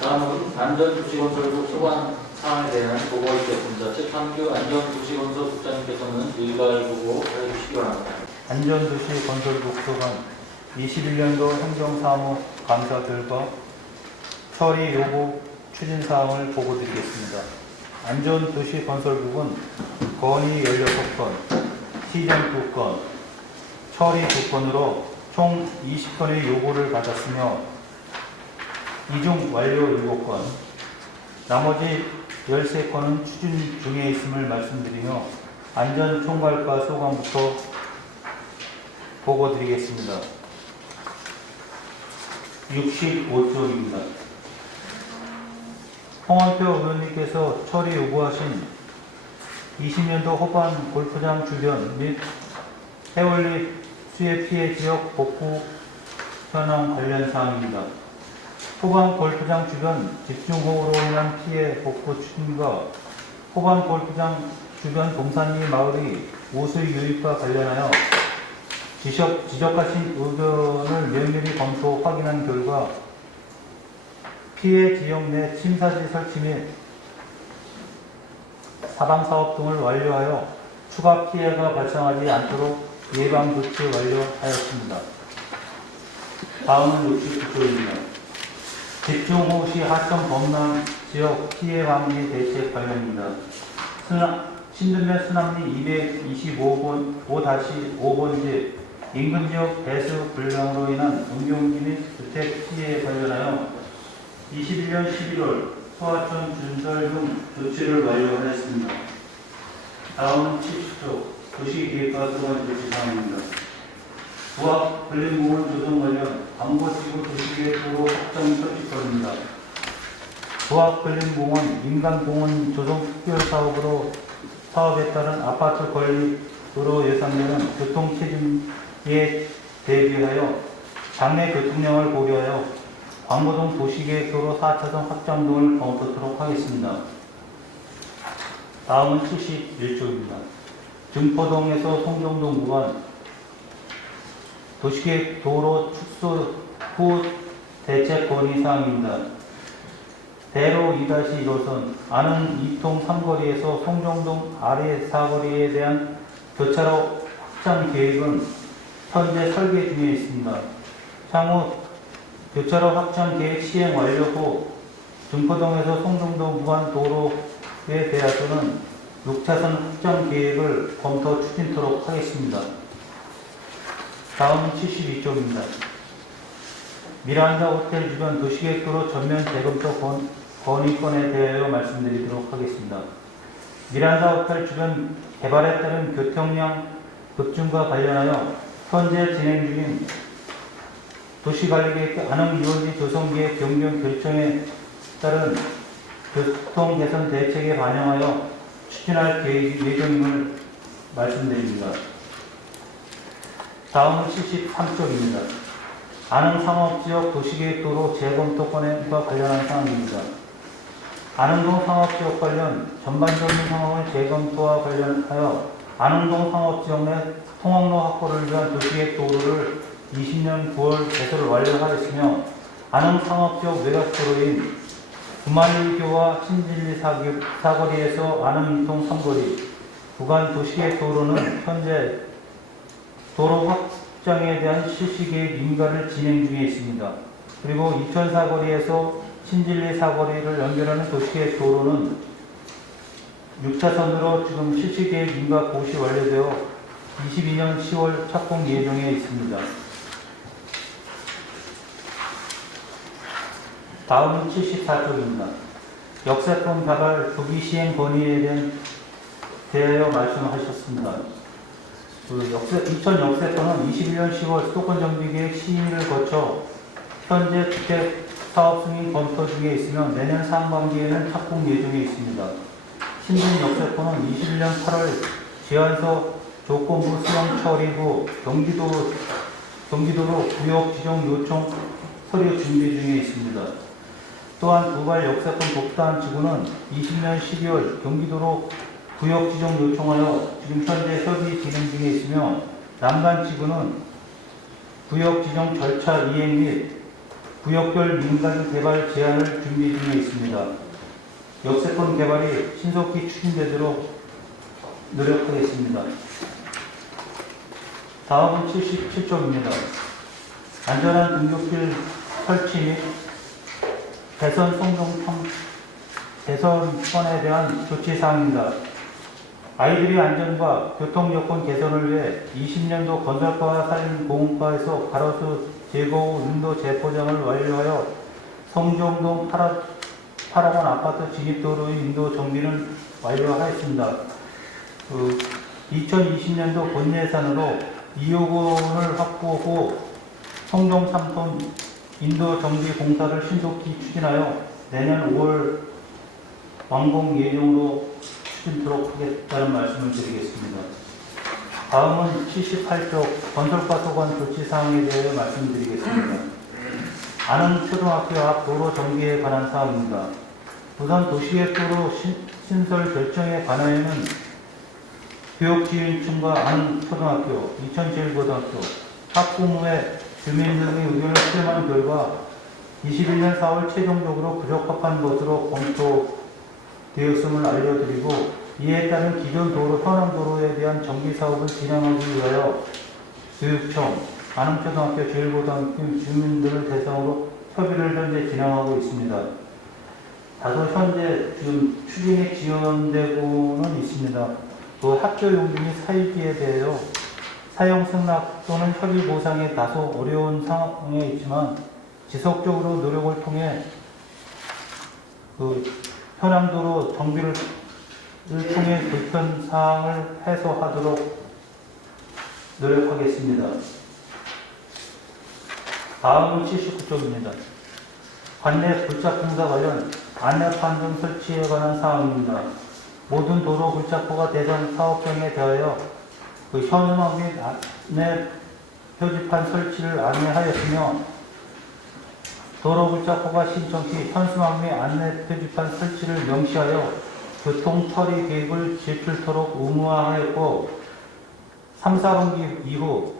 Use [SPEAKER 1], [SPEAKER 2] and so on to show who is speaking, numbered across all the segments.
[SPEAKER 1] 다음은 안전도시건설부 소관 사항에 대한 보고가 있겠습니다. 최창규 안전도시건설 국장님께서는 일괄 보고 해주시기 바랍니다.
[SPEAKER 2] 안전도시 건설국 소관 21년도 행정사무 감사 결과 처리 요구 추진 사항을 보고 드리겠습니다. 안전도시 건설국은 건의 16건, 시정 2건, 처리 2건으로 총 20건의 요구를 받았으며 이중 완료 7건, 나머지 13건은 추진 중에 있음을 말씀드리며 안전 총괄과 소관부터 보고 드리겠습니다. 65쪽입니다. 홍원표 의원님께서 처리 요구하신 20년도 호반 골프장 주변 및 해월리 수해 피해 지역 복구 현황 관련 사항입니다. 호반 골프장 주변 집중호우로 인한 피해 복구 추진과 호반 골프장 주변 동산리 마을의 우수 유입과 관련하여 지적, 지적하신 의견을 면밀히 검토 확인한 결과 피해 지역 내 침사지 설치 및 사방 사업 등을 완료하여 추가 피해가 발생하지 않도록 예방 조치 완료하였습니다. 다음은 69조입니다. 집중호우 시 하천 범람 지역 피해 방지 대책 관련입니다. 신들면 수남리 225번 5-5번지 인근 지역 배수 불량으로 인한 응용기 및 주택 피해에 관련하여 21년 11월 소하천 준설 등 조치를 완료하였습니다. 다음은 70조 도시계획과 소관 조치 사항입니다. 부합 근린공원 조성 관련 광고지구 도시계획으로 확정 설치권입니다. 부합 근린공원 민간공원 조성 특별 사업으로 사업에 따른 아파트 건립으로 예상되는 교통 체증에 대비하여 장내 교통량을 고려하여 광고동 도시계획 도로 4차선 확장 등을 검토토록 하겠습니다. 다음은 71조입니다. 증포동에서 송정동 구간 도시계획 도로 축소 후 대책 건의 사항입니다. 대로 2-1호선 아는 이통 3거리에서 송정동 아래 사거리에 대한 교차로 확장 계획은 현재 설계 중에 있습니다. 향후 교차로 확장 계획 시행 완료 후 증포동에서 송정동 구간 도로에 대해서는 6차선 확장 계획을 검토 추진토록 하겠습니다. 다음은 72조입니다. 미란다 호텔 주변 도시계획도로 전면 재검토 건, 건의권에 대하여 말씀드리도록 하겠습니다. 미란다 호텔 주변 개발에 따른 교통량 급증과 관련하여 현재 진행 중인 도시관리계획 안흥유원지 조성계획 변경 결정에 따른 교통 개선 대책에 반영하여 추진할 계획 예정임을 말씀드립니다. 다음은 73쪽입니다. 안흥상업지역 도시계획도로 재검토권과 관련한 사항입니다. 안흥동 상업지역 관련 전반적인 상황을 재검토와 관련하여 안흥동 상업지역 내 통학로 확보를 위한 도시계획 도로를 20년 9월 개설을 완료하였으며 안흥 상업지역 외곽도로인 구만일교와 신진리 사거리에서 안흥 이통 3거리 구간 도시계획 도로는 현재 도로 확장에 대한 실시계획 인가를 진행 중에 있습니다. 그리고 이천 사거리에서 신진리 사거리를 연결하는 도시계획 도로는 6차선으로 지금 실시계획 인가 고시 완료되어 22년 10월 착공 예정에 있습니다. 다음은 74쪽입니다. 역세권 개발 조기 시행 건의에 대한 대하여 말씀하셨습니다. 그 역세, 2000 역세권은 21년 10월 수도권 정비계획 시행을 거쳐 현재 주택 사업 승인 검토 중에 있으며 내년 상반기에는 착공 예정에 있습니다. 신진 역세권은 21년 8월 지한서 조건부 수용 처리 후 경기도, 경기도로 구역 지정 요청 서류 준비 중에 있습니다. 또한 두발 역세권 독단 지구는 20년 12월 경기도로 구역 지정 요청하여 지금 현재 협의 진행 중에 있으며 남간 지구는 구역 지정 절차 이행 및 구역별 민간 개발 제한을 준비 중에 있습니다. 역세권 개발이 신속히 추진되도록 노력하겠습니다. 다음은 77쪽입니다. 안전한 등굣길 설치 및 대선 송정청 대선권에 대한 조치 사항입니다. 아이들의 안전과 교통 여건 개선을 위해 20년도 건설과 산림공원과에서 가로수 제거 후 인도 재포장을 완료하여 성정동 파라, 파라곤 아파트 진입도로의 인도 정비는 완료하였습니다. 그 2020년도 본 예산으로 2억 원을 확보 후 성동 3톤 인도 정비 공사를 신속히 추진하여 내년 5월 완공 예정으로 추진토록 하겠다는 말씀을 드리겠습니다. 다음은 78쪽 건설과 소관 조치 사항에 대해 말씀드리겠습니다. 안흥 초등학교 앞 도로 정비에 관한 사항입니다. 우선 도시계획도로 신- 신설 결정에 관하여는 교육지원청과 안흥초등학교, 이천제일고등학교, 학부모의 주민 등의 의견을 수렴한 결과 21년 4월 최종적으로 부적합한 것으로 검토되었음을 알려드리고 이에 따른 기존 도로 현황 도로에 대한 정비 사업을 진행하기 위하여 교육청, 안흥초등학교, 제일고등학교 주민들을 대상으로 협의를 현재 진행하고 있습니다. 다소 현재 지금 추진이 지연되고는 있습니다. 또 학교 용지 및 사유지에 대하여 사용 승낙 또는 협의 보상에 다소 어려운 상황에 있지만 지속적으로 노력을 통해 그 현황도로 정비를 을 통해 불편 사항을 해소하도록 노력하겠습니다. 다음은 79쪽입니다. 관내 불착 공사 관련 안내 판정 설치에 관한 사항입니다. 모든 도로 불착호가 대상 사업장에 대하여 그 현수막 및 안내 표지판 설치를 안내하였으며 도로 불착호가 신청 시 현수막 및 안내 표지판 설치를 명시하여 교통 처리 계획을 제출토록 의무화하였고 3, 4분기 이후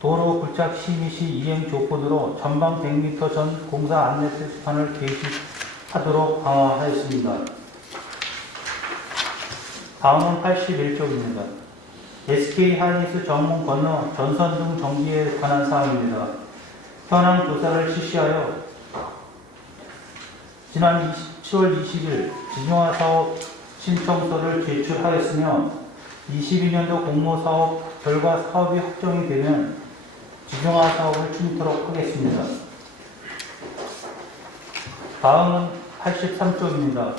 [SPEAKER 2] 도로 불착 심의 시 이행 조건으로 전방 100m 전 공사 안내 표지판을 게시하도록 강화하였습니다. 다음은 81쪽입니다. SK 하이닉스 전문 건너 전선 등 정비에 관한 사항입니다. 현황 조사를 실시하여 지난 10월 20일 지정화 사업 신청서를 제출하였으며 22년도 공모 사업 결과 사업이 확정이 되면 지정화 사업을 추진토록 하겠습니다. 다음은 83쪽입니다.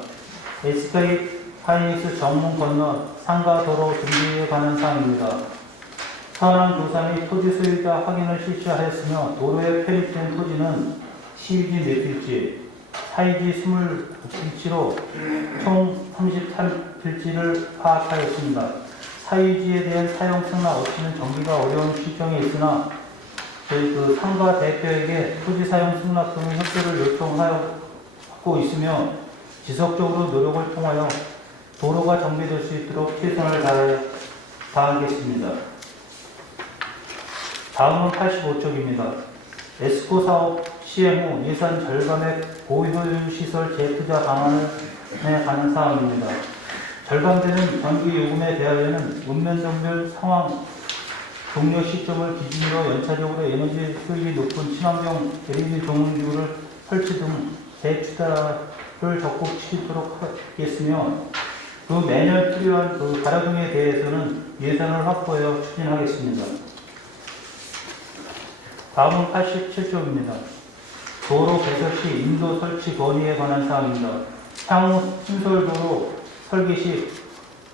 [SPEAKER 2] SK 하이닉스 전문 건너 상가 도로 준비에 관한 사항입니다. 현황 조사 및 토지 소유자 확인을 실시하였으며 도로에 편입된 토지는 시위지 4필지, 사이지 26필지로 총 33필지를 파악하였습니다. 사이지에 대한 사용 승낙 없이는 정비가 어려운 실정에 있으나 저희 그 상가 대표에게 토지 사용 승낙 등의 협조를 요청하고 있으며 지속적으로 노력을 통하여 도로가 정비될 수 있도록 최선을 다해, 다하겠습니다. 다음은 85쪽입니다. 에스코 사업 시행 후 예산 절감의 고효율 시설 재투자 방안에 관한 사항입니다. 절감되는 전기 요금에 대하여는 읍면동별 상황 종료 시점을 기준으로 연차적으로 에너지 효율이 높은 친환경 LED 종류를 설치 등 재투자를 적극 추진토록 하겠으며 그 매년 필요한 그 가라등에 대해서는 예산을 확보하여 추진하겠습니다. 다음은 87쪽입니다. 도로 개설 시 인도 설치 건의에 관한 사항입니다. 향후 신설도로 설계 시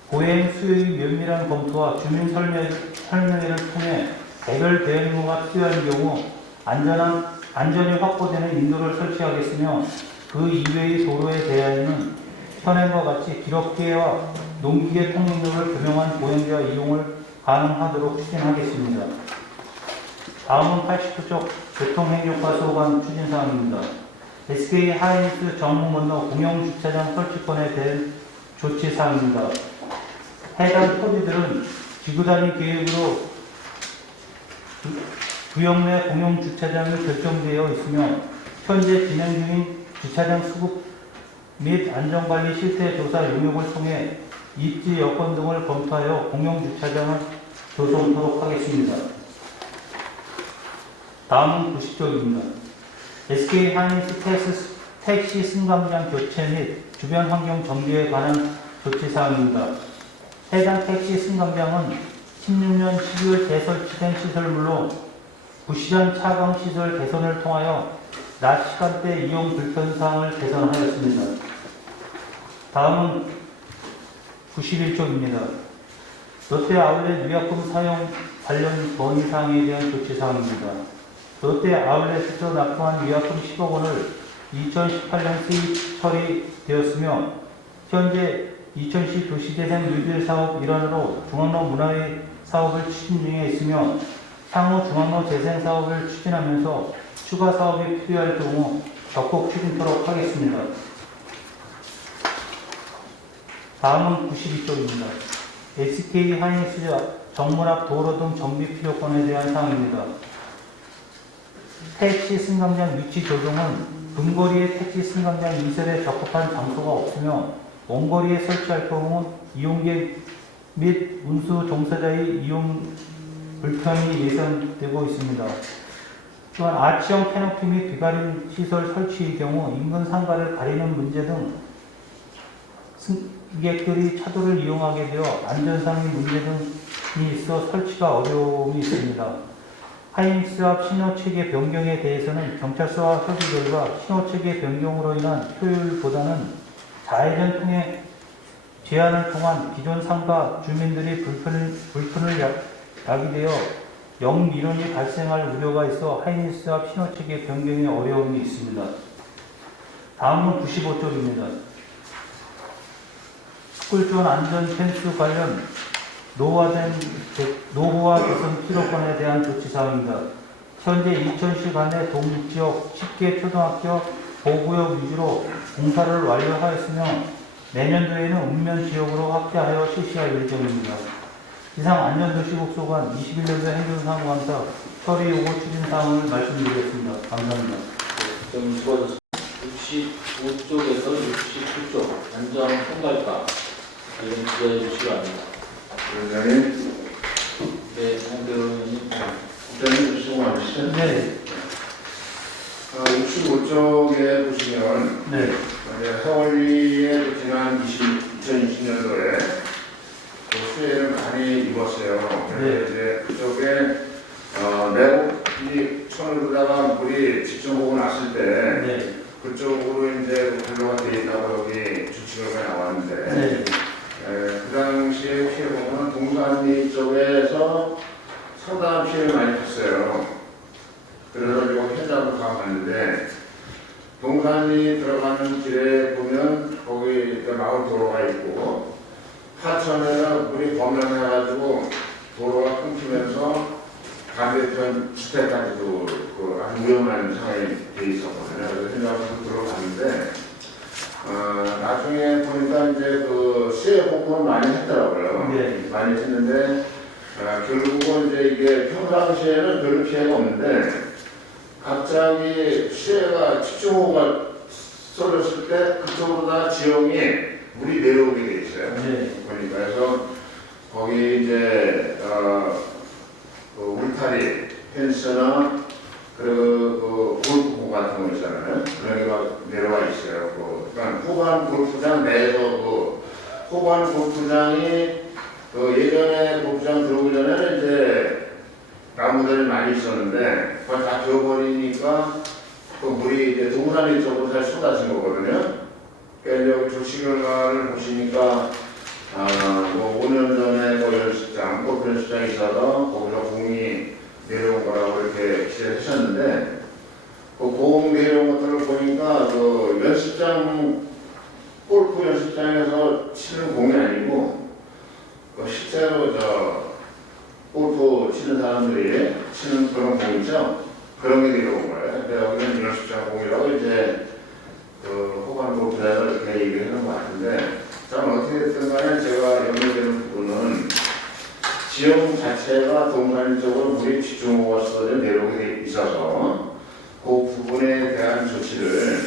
[SPEAKER 2] 보행 수요의 면밀한 검토와 주민 설명, 설명회를 통해 개별 대응무가 필요한 경우 안전한, 안전이 확보되는 인도를 설치하겠으며 그 이외의 도로에 대하여는 현행과 같이 기록계와 농기계 통행로를 규명한 보행자 이용을 가능하도록 추진하겠습니다. 다음은 89쪽 교통행정과 소관 추진사항입니다. SK 하이닉스 정문 건너 공영주차장 설치권에 대한 조치사항입니다. 해당 토지들은 지구단위 계획으로 구- 구역 내 공영주차장이 결정되어 있으며 현재 진행 중인 주차장 수급 및 안전관리 실태 조사 용역을 통해 입지 여건 등을 검토하여 공용 주차장을 조성토록 하겠습니다. 다음은 90쪽입니다. SK 하이닉스 택시, 승강장 교체 및 주변 환경 정비에 관한 조치사항입니다. 해당 택시 승강장은 16년 12월 재설치된 시설물로 부시장 차광 시설 개선을 통하여 낮 시간대 이용 불편 사항을 개선하였습니다. 다음은 91쪽입니다. 롯데 아울렛 위약금 사용 관련 건의 사항에 대한 조치 사항입니다. 롯데 아울렛에서 납부한 위약금 10억 원을 2018년 수입 처리되었으며 현재 2010 도시재생 뉴딜 사업 일환으로 중앙로 문화회 사업을 추진 중에 있으며 향후 중앙로 재생 사업을 추진하면서 추가 사업이 필요할 경우 적극 추진토록 하겠습니다. 다음은 92쪽입니다. SK 하이닉스 정문 앞 도로 등 정비 필요권에 대한 사항입니다. 택시 승강장 위치 조정은 근거리의 택시 승강장 인설에 적합한 장소가 없으며 원거리에 설치할 경우 이용객 및 운수 종사자의 이용 불편이 예상되고 있습니다. 또한 아치형 캐노피 및 비가림 시설 설치의 경우 인근 상가를 가리는 문제 등 승객들이 차도를 이용하게 되어 안전상의 문제 등이 있어 설치가 어려움이 있습니다. 하이닉스 앞 신호체계 변경에 대해서는 경찰서와 협의 결과 신호체계 변경으로 인한 효율보다는 자해전 통해 제한을 통한 기존 상가 주민들이 불편을, 불편을 야- 야기되어 영미론이 발생할 우려가 있어 하이닉스 앞 신호체계 변경에 어려움이 있습니다. 다음은 95쪽입니다. 스쿨존 안전 펜스 관련 노후화된 개- 노후화 개선 필요권에 대한 조치 사항입니다. 현재 이천시 관내 동지역 10개 초등학교 보구역 위주로 공사를 완료하였으며 내년도에는 읍면 지역으로 확대하여 실시할 예정입니다. 이상 안전도시국소관 21년도 행정상관사 처리 요구 추진 사항을 말씀드리겠습니다. 감사합니다.
[SPEAKER 1] 좀 집어서 65쪽에서 69쪽 안전 통과일까 이런 기대해 주시기 바랍니다.
[SPEAKER 3] 네, 수고 많으시죠? 네, 어, 65쪽에 보시면 네, 이제 서울리에 지난 20, 2020년도에 그 수해를 많이 입었어요. 네. 이제 그쪽에 어, 내곡이 천으로다가 물이 집중호우 났을 때 네, 그쪽으로 이제 관로가 돼 있다고 여기 주치료가 나왔는데 네, 에, 그 당시에 피해 보면 동산리 쪽에서 상당한 피해를 많이 봤어요. 요 현장으로 가봤는데 동산리 들어가는 길에 보면 거기 또 마을 도로가 있고 하천에는 물이 범람해가지고 도로가 끊기면서 반대편 주택까지도 그 아주 위험한 상황이 돼 있었거든요. 그래서 현장으로 들어갔는데 어, 나중에 보니까 이제 그 수해 복구를 많이 했더라고요. 네. 많이 했는데 아, 결국은 이제 이게 평상시에는 별로 피해가 없는데 갑자기 수해가 집중호우가 쏟았을 때 그쪽으로 다 지형이 물이 내려오게 돼 있어요. 네, 보니까 그래서 거기 이제 어, 그 울타리 펜스나 그리고 그 같은 거 있잖아요. 그런 게 막 내려와 있어요. 그, 그러니까 후반 골프장 내에서 그 후반 골프장이 그 예전에 골프장 들어오기 전에는 이제 나무들이 많이 있었는데 그걸 다 비워버리니까 그 물이 이제 동산이 쪽으로 잘 쏟아진 거거든요. 그러니까 이제 조시결과를 보시니까 아, 뭐 5년 전에 뭐 연습장, 골프 연습장이 있어서 거기서 공이 내려온 거라고 이렇게 기재를 하셨는데 그공 내려온 것들을 보니까 그 연습장, 골프 연습장에서 치는 공이 아니고 그 실제로 저 골프 치는 사람들이 치는 그런 공이죠. 그런 게 내려온 거예요. 근데 여기는 연습장 공이라고 이제 그 호반 골프장을 이렇게 얘기하는 것 같은데 저는 어떻게 됐든 간에 제가 연결되는 부분은 지형 자체가 동산적으로 물이 집중호가 쏟아 내려오게 돼 있어서 그 부분에 대한 조치를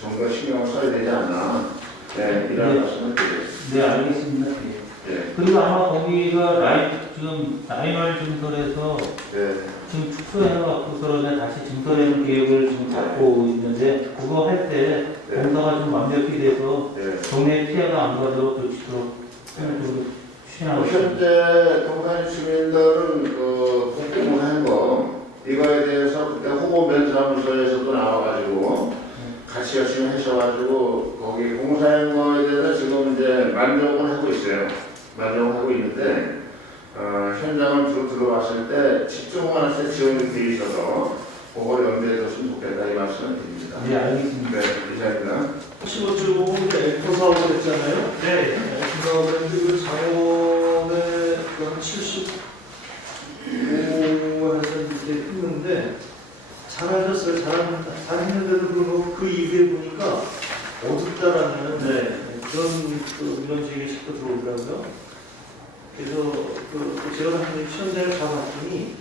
[SPEAKER 3] 좀더 신경을 써야 되지 않나. 네, 이런 네. 말씀을 드리겠습니다.
[SPEAKER 4] 네, 알겠습니다. 예. 네, 그리고 아마 거기가 라이, 지금 라이널 증설에서 네, 지금 축소해갖고 그러면 다시 증설하는 계획을 지금 갖고 있는데 그거 할때 네. 공사가 좀 완벽히 돼서 네. 동네 피해가 안 가도록 조치도 추진하고 뭐
[SPEAKER 3] 있습니다. 현재 동산 주민들은 그 공공한 거 이거에 대해서 그때 호보면사무소에서도 나와가지고 같이 열심히 하셔가지고 거기 공사한 거에 대해서 지금 이제 만족을 하고 있어요. 만족을 하고 있는데 어, 현장을 쭉 들어봤을 때 집중하는 데 지원이 돼 있어서 그걸 염두에 뒀으면 좋겠다 이 말씀을 드립니다.
[SPEAKER 4] 네, 알겠습니다. 네, 이상입니다. 15주 보면 에코 사업을 했잖아요. 네. 에코 사업을 했는데 그 그한 75에서 이렇게 했는데 잘하셨어요. 잘, 잘했는데도 불구하고 그 이후에 보니까 어둡다라는 네. 그런 그 이런 제기식도 들어오더라고요. 그래서 그, 그 제가 사실 시험장을 가봤더니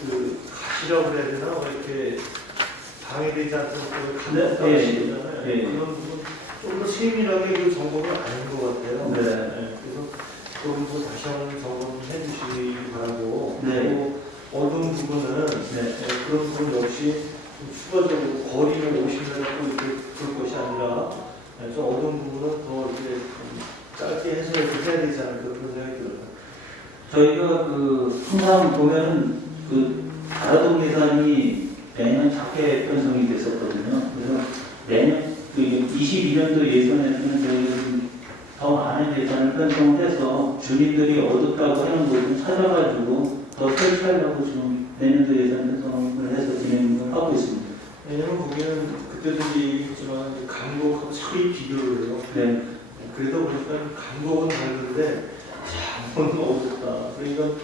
[SPEAKER 4] 그 가시라고 해야 되나 뭐 이렇게 방해되지 않도록 그 네, 간단한 예. 예. 그런 부분 좀더 세밀하게 그 점검을 안한것 같아요. 네. 그래서 그런 부분 다시 한번 점검해 주시기 바라고 네. 어두운 부분은 네. 예, 그런 부분 역시 좀 추가적으로 거리를 50m 갖고 이렇게 볼 것이 아니라 예, 좀 어두운 부분은 더 이렇게 좀 짧게 해서 해야 되지 않을까 그런 생각이 들어요.
[SPEAKER 5] 저희가 그 항상 보면은 그 가라동 예산이 매년 작게 편성이 됐었거든요. 그래서 매년 그 22년도 예산에서는 저희 더 많은 예산을 편성을 해서 주민들이 어둡다고 하는 곳을 찾아가지고 더 설치하려고 지금 내년도 예산 편성을 해서 진행을 하고 있습니다.
[SPEAKER 4] 왜냐면 보기에는 그때도 얘기했지만 강곡하고 차이 비교를 해요. 네, 그러다 보니까 강곡은 다른데 장원은 어둡다. 그러니까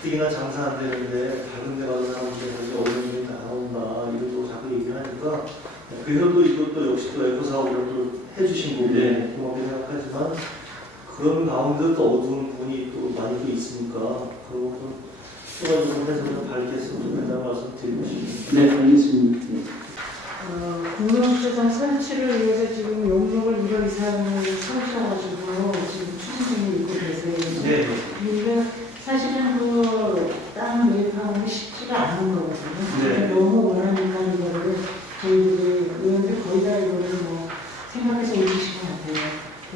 [SPEAKER 4] 가뜩이나 장사 안 되는데 다른 데 가서 사람들이 어려움이 나온다. 이것도 자꾸 얘기를 하니까 그래서 또 이것도 역시 또 에코 사업을 또 해주신 거고 네. 고맙게 생각하지만 그런 가운데 또 어두운 부분이 또 많이 또 있으니까 그런 것도 추가적으로 해서 좀 밝혔으면 좋겠다는 말씀 드리고 싶습니다.
[SPEAKER 5] 네, 알겠습니다. 네.
[SPEAKER 6] 어, 설치를 위해서 지금 용역을 1월 이상을 설치해가지고 지금 추진 중에 있고 계세요. 네. 근데 사실은 그 땅 매입하는 게 쉽지가 않은 거거든요. 네. 너무 원하니까 이거를 저희들이 의원들 거의 다 이거를 뭐 생각해서 올리신 것 같아요.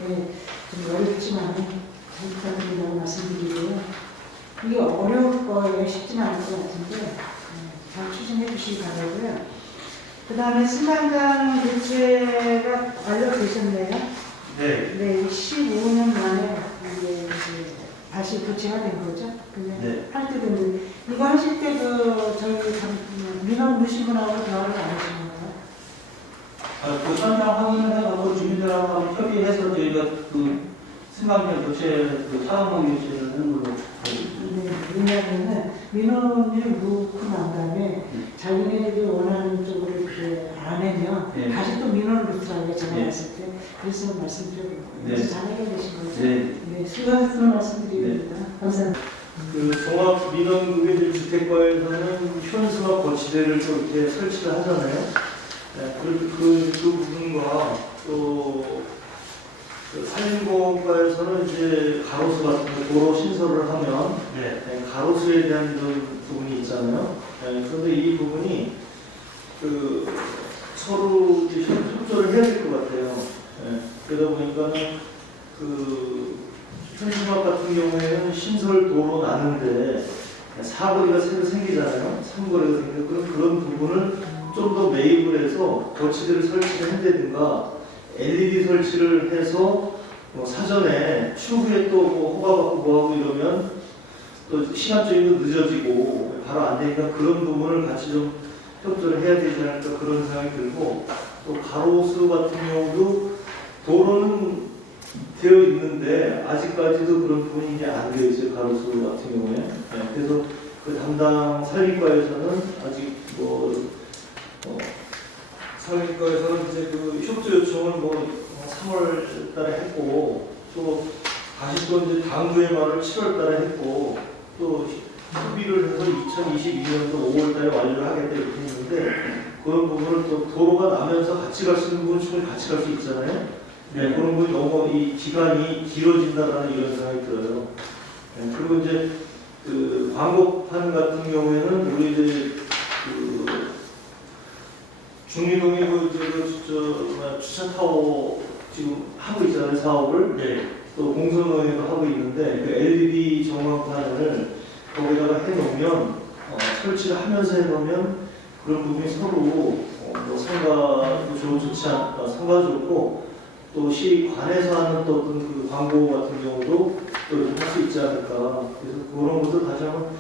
[SPEAKER 6] 네, 좀 어렵지만 잘 부탁드린다고 말씀드리고요. 이게 어려울 거예요. 쉽지는 않을 것 같은데 네, 잘 추진해 주시기 바라고요. 그 다음에 신당강 교체가 완료되셨네요. 네. 네, 15년 만에 이제 다시 교체가 된 거죠. 그냥 네. 할 때도 이제 이거 하실 때도 저희 참 민원 분하고 대화를 안 하신 거예요?
[SPEAKER 4] 아, 그 현장 확인을 해갖고 주민들하고 협의해서 저희가 그 승강장 교체, 그 차원망 교체를 하는 걸로 알고 있습니다.
[SPEAKER 6] 네, 왜냐하면은 민원을 넣고 난 다음에 네. 자기네들이 원하는 쪽으로 이렇게 안 하면 네. 다시 또 민원을 넣더라고요. 제가 네. 봤을 때. 그래서 말씀드리고 네. 잘 해결되신 거죠. 네. 네, 수고하셨다는 말씀드립니다. 감사합니다.
[SPEAKER 4] 그 종합 민원구개질 주택과에서는 현수막 거치대를 또 이렇게 설치를 하잖아요. 네, 그, 그, 그 부분과 또 그 산림공원과에서는 이제 가로수 같은 거 도로 신설을 하면 네. 네, 가로수에 대한 이런 부분이 있잖아요. 네, 그런데 이 부분이 그 서로 협- 협조를 해야 될 것 같아요. 네, 그러다 보니까는 그 현수막 같은 경우에는 신설 도로 나는데 사거리가 새로 생기잖아요. 삼거리가 생기고 그런 그런 부분을 좀 더 매입을 해서 거치대를 설치를 한다든가 LED 설치를 해서 뭐 사전에 추후에 또 뭐 허가받고 뭐하고 이러면 또 시간적인 거 늦어지고 바로 안 되니까 그런 부분을 같이 좀 협조를 해야 되지 않을까 그런 생각이 들고 또 가로수 같은 경우도 도로는 되어 있는데 아직까지도 그런 부분이 이제 안 되어 있어요 가로수 같은 경우에. 네, 그래서 그 담당 산림과에서는 아직 뭐 어, 산림과에서는 이제 그 협조 요청을 뭐 3월 달에 했고 또 다시 또 이제 당부의 말을 7월 달에 했고 또 협의를 해서 2022년도 5월 달에 완료를 하겠다 이렇게 했는데 그런 부분을 또 도로가 나면서 같이 갈 수 있는 부분 충분히 같이 갈 수 있잖아요. 네, 그런 부분이 너무 이 기간이 길어진다라는 이런 생각이 들어요. 네, 그리고 이제 그 광고판 같은 경우에는 우리 이제 그 중리동에 그, 저, 그, 저, 뭐야, 주차 타워 지금 하고 있잖아요, 사업을. 네. 또 공선원에도 하고 있는데 그 LED 전광판을 거기다가 해놓으면 어, 설치를 하면서 해놓으면 그런 부분이 서로 어, 뭐 상가도 좋, 좋지 않, 어, 상가 좋고 또 시관에서 하는 또 어떤 그 광고 같은 경우도 또 이렇게 할수 있지 않을까 그래서 그런 것도 다시 한번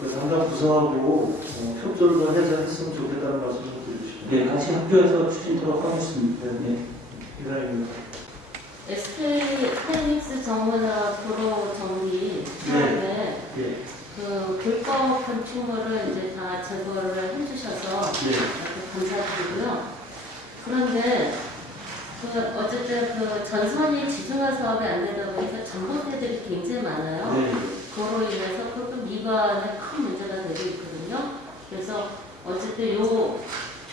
[SPEAKER 4] 그 담당 부서하고 어, 협조를 해서 했으면 좋겠다는 싶습니다.
[SPEAKER 1] 네, 같이 협조해서 추진토록 하겠습니다. 네. 이상입니다.
[SPEAKER 7] SK 하이닉스 정문화 도로 정비 사업에 예. 그 불법 건축물을 이제 다 제거를 해주셔서 예. 아주 감사드리고요. 그런데 그 어쨌든 그 전선이 지중화 사업이 안 되다 보니까 전봇대들이 굉장히 많아요. 네. 그로 인해서 그것도 미관에 큰 문제가 되고 있거든요. 그래서 어쨌든 요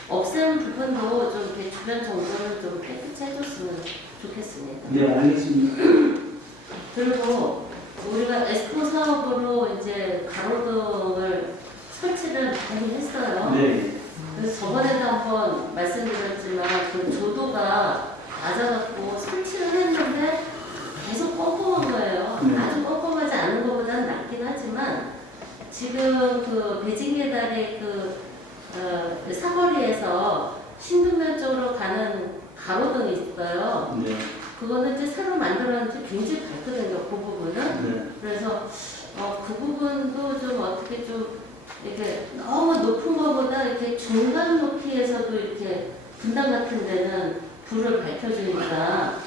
[SPEAKER 7] 없앤 부분도 좀 이렇게 주변 정도를 좀 깨끗이 해줬으면 좋겠습니다. 네,
[SPEAKER 4] 알겠습니다.
[SPEAKER 7] 그리고 우리가 에스코 사업으로 이제 가로등을 설치를 많이 했어요. 네. 그래서 저번에도 한번 말씀드렸지만 그 조도가 낮아갖고 설치를 했는데 계속 꼼꼼한 거예요. 네. 아주 꼼꼼하지 않은 것보다는 낫긴 하지만 지금 그 베징계다리 그, 어, 그 사거리에서 신동면 쪽으로 가는 가로등이 있어요. 네. 그거는 이제 새로 만들었는지 굉장히 밝거든요. 그 부분은. 네. 그래서 어, 그 부분도 좀 어떻게 좀 이렇게 너무 높은 것보다 이렇게 중간 높이에서도 이렇게 분당 같은 데는 불을 밝혀주니까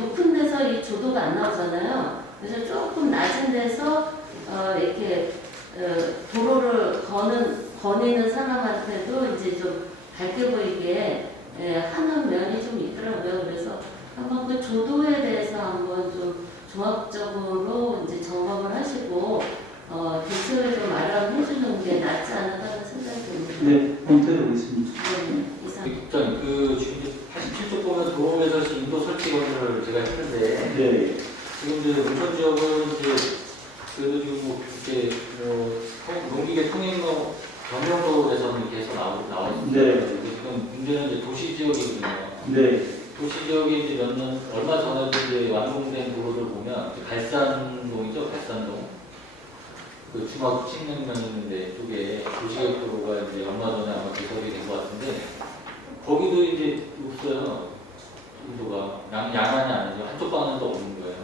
[SPEAKER 7] 높은 데서 이 조도가 안 나오잖아요. 그래서 조금 낮은 데서 어, 이렇게 어, 도로를 거는 거니는 사람한테도 이제 좀 밝게 보이게 예, 하는 면이 좀 있더라고요. 그래서 한번 그 조도에 대해서 한번 좀 종합적으로 이제 점검을 하시고 어, 대책을 좀 마련해 주는 게 낫지 않을까 생각이 듭니다.
[SPEAKER 4] 네, 검토해 보겠습니다. 네,
[SPEAKER 8] 이상. 국장님, 그 지금 이제 87쪽 보면 도로에서 인도 설치 건설을 제가 했는데 네. 지금 이제 운천 지역은 이제 그래도 지금 뭐 이렇게 뭐 통- 농기계 통행로 경영도에서는 이렇게 해서 나오 나와 있습니다. 네. 지금 문제는 이제 도시 지역이거든요. 네. 도시 지역에 이제 몇년 얼마 전에도 이제 완공된 도로를 보면 갈산동이죠, 갈산동. 그 중학교 측면면 있는데 쪽에 도시계획 도로가 이제 얼마 전에 아마 개설이 된 것 같은데 거기도 이제 없어요. 인도가 양 양안이 아니죠. 한쪽 방향도 없는 거예요.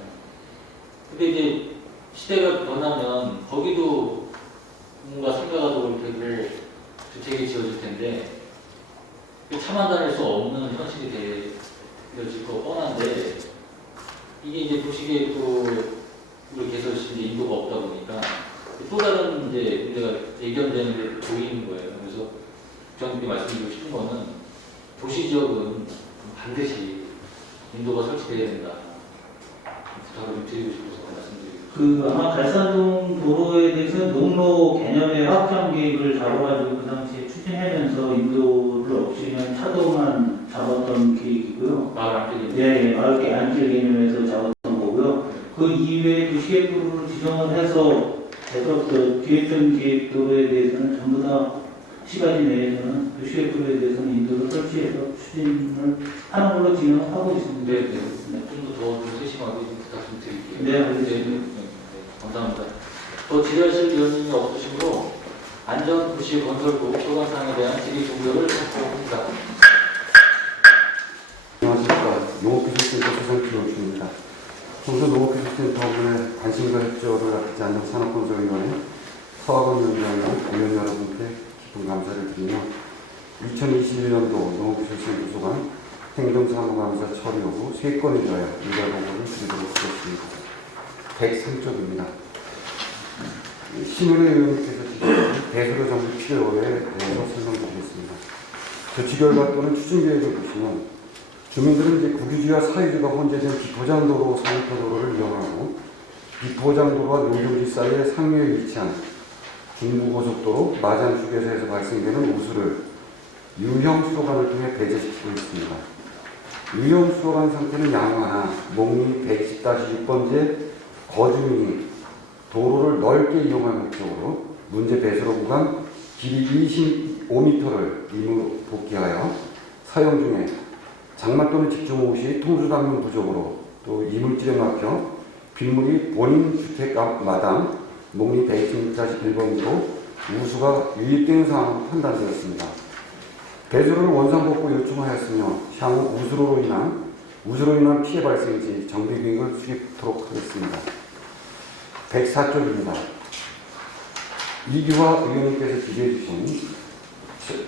[SPEAKER 8] 근데 이제 시대가 변하면 거기도 뭔가 돌 테고 주택이 지어질 텐데 차만 다닐 수 없는 현실이 되어질 거 뻔한데 이게 이제 도시계획도 우리 개설시 이제 인도가 없다 보니까 또 다른 이제 문제가 예견되는 게 보이는 거예요. 그래서 국장님이 말씀드리고 싶은 거는 도시 지역은 반드시 인도가 설치돼야 된다. 부탁을 좀 드리고 싶어서
[SPEAKER 5] 그 아마 갈산동 도로에 대해서 농로 개념의 확장 계획을 잡아가지고 그 당시에 추진하면서 인도를 없이 그냥 차도만 잡았던 계획이고요. 마을 앞쪽에 네, 마을 개 안길 개념에서 잡았던 거고요. 그 이외에 도시계획도로를 지정을 해서 해서 그 기획전 계획도로에 대해서는 전부 다 시가지 내에서는 도시계획도로에 대해서는 인도를 설치해서 추진을 하는 걸로 진행하고 있습니다. 네, 네. 좀더 더 세심하게 좀 부탁 좀 드릴게요.
[SPEAKER 8] 네, 알겠습니다. 네, 네, 네. 감사합니다.
[SPEAKER 1] 더 질의하실 의원님이 없으시므로 안전도시 건설부 소관상에 대한 질의 종료를 선포합니다.
[SPEAKER 9] 안녕하십니까. 농업기술센터 조성기록입니다. 청소 농업기술센터 분의 관심과 협조를 아끼지 않는 산업건설위원회 서학원 위원장과 위원 여러분께 깊은 감사를 드리며 2021년도 농업기술센터 소관 행정사무감사 처리 후세 건에 대하여 인가 보고를 드리도록 하겠습니다. 103쪽입니다. 신은혜 의원님께서 지적한 대수로 정비 필요에 대해서 설명드리겠습니다. 조치 결과 또는 추진 계획을 보시면 주민들은 이제 국유지와 사유지가 혼재된 비포장도로 상표도로를 이용하고 비포장도로와 농경지 사이에 상류에 위치한 중부고속도로 마장 휴게소에서 발생되는 우수를 유형 수로관을 통해 배제시키고 있습니다. 유형 수로관 상태는 양호하나 목리 110-6번째 거주민이 도로를 넓게 이용할 목적으로 문제 배수로 구간 길이 25m를 임의로 복귀하여 사용 중에 장마 또는 집중호우 시 통수당면 부족으로 또 이물질에 막혀 빗물이 본인 주택 앞 마당 목리 120m1번으로 우수가 유입된 상황으로 판단되었습니다. 배수로를 원상복구 요청하였으며 향후 우수로로 인한 우수로 인한 피해 발생 시 정비 계획을 수립토록 하겠습니다. 104쪽입니다. 이규화 의원님께서 기재해 주신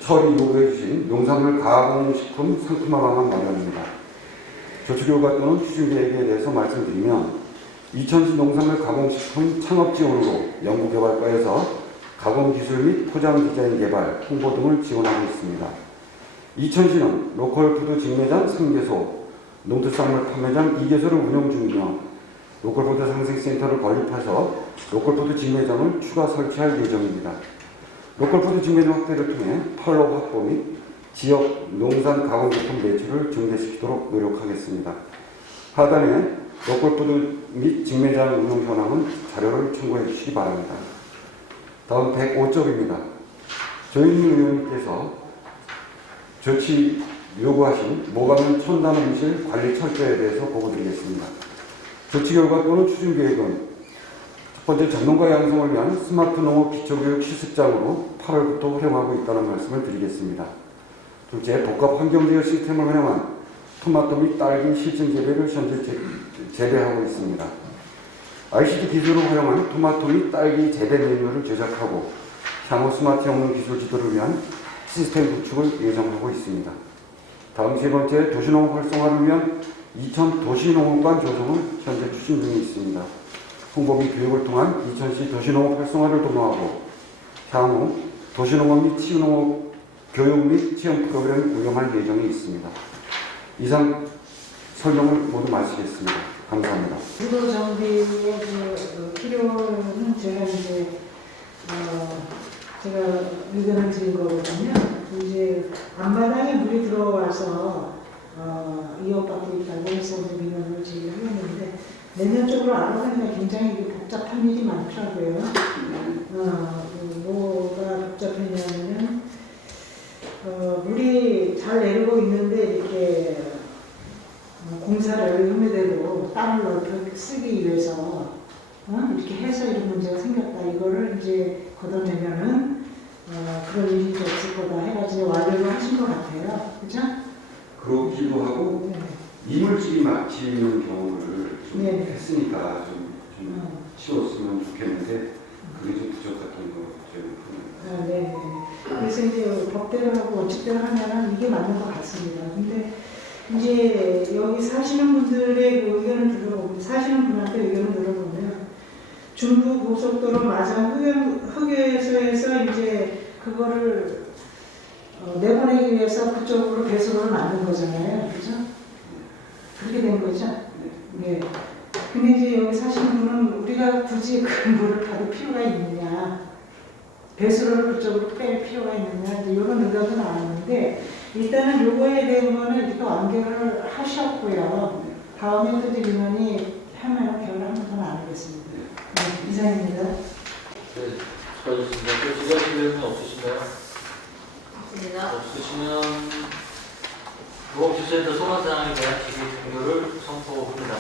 [SPEAKER 9] 처리 요구해 주신 농산물 가공식품 상품화 방안 마련입니다. 조치교과 또는 추진 계획에 대해서 말씀드리면 이천시 농산물 가공식품 창업지원으로 연구개발과에서 가공기술 및 포장 디자인 개발, 홍보 등을 지원하고 있습니다. 이천시는 로컬푸드 직매장 3개소, 농특산물 판매장 2개소를 운영 중이며 로컬푸드 상생센터를 건립해서 로컬푸드 직매장을 추가 설치할 예정입니다. 로컬푸드 직매장 확대를 통해 팔로 확보 및 지역 농산 가공제품 매출을 증대시키도록 노력하겠습니다. 하단에 로컬푸드 및 직매장 운영 현황은 자료를 참고해 주시기 바랍니다. 다음 105쪽입니다. 조인미 의원님께서 조치 요구하신 모가면 첨단 음실 관리 철저에 대해서 보고 드리겠습니다. 조치 결과 또는 추진 계획은 첫 번째 전문가 양성을 위한 스마트 농업 기초교육 실습장으로 8월부터 활용하고 있다는 말씀을 드리겠습니다. 둘째, 복합 환경제어 시스템을 활용한 토마토 및 딸기 실증 재배를 현재 재- 재배하고 있습니다. ICT 기술을 활용한 토마토 및 딸기 재배 메뉴를 제작하고 향후 스마트 영농 기술 지도를 위한 시스템 구축을 예정하고 있습니다. 다음 세 번째, 도시농업 활성화를 위한 이천 도시농업관 조성을 현재 추진 중에 있습니다. 홍보 및 교육을 통한 이천시 도시농업 활성화를 도모하고 향후 도시농업 및 치유농업 교육 및 체험 프로그램을 운영할 예정이 있습니다. 이상 설명을 모두 마치겠습니다. 감사합니다.
[SPEAKER 10] 구도 정비의 필요는 제가 이제 어 제가 의견을 드린 거거든요. 이제 앞마당에 물이 들어와서 어 이어받고 있다고 해서 민원을 제기를 했는데 내년 쪽으로 알아보니까 굉장히 복잡한 일이 많더라고요. 어, 그 뭐가 복잡했냐면은 어, 물이 잘 내리고 있는데 이렇게 어, 공사를 의무대로 땅을 넓게 쓰기 위해서 어? 이렇게 해서 이런 문제가 생겼다. 이거를 이제 걷어내면은 어, 그런 일이 없을 거다 해가지고 완료를 하신 것 같아요. 그죠?
[SPEAKER 9] 그러기도 하고 네. 이물질이 막히는 경우를 좀 네. 했으니까 좀, 좀 어, 쉬웠으면 좋겠는데 그게 좀 부족했던 거 저는 아,
[SPEAKER 10] 네. 네. 그래서 이제 법대로 하고 원칙대로 하면은 이게 맞는 것 같습니다. 근데 이제 여기 사시는 분들의 그 의견을 들어보면 사시는 분한테 의견을 들어보면 중부 고속도로 마장 흑연, 흑여에서 이제 그거를 어, 내보내기 위해서 그쪽으로 배수로를 만든 거잖아요. 그죠? 그렇게 된 거죠? 네. 근데 이제 여기 사시는 분은 우리가 굳이 그 물을 받을 필요가 있느냐. 배수로를 그쪽으로 뺄 필요가 있느냐. 이런 의견은 나왔는데 일단은 요거에 대한 거는 이렇게 완결을 하셨고요. 다음에 또 민원이 하면 결을 한번 더 나누겠습니다. 네, 이상입니다. 네.
[SPEAKER 1] 또 지적하실 의견 없으신가요? 없습니다. 없으시면 무업주소에서 소환사항에 대한 지휘 종료를 선포합니다.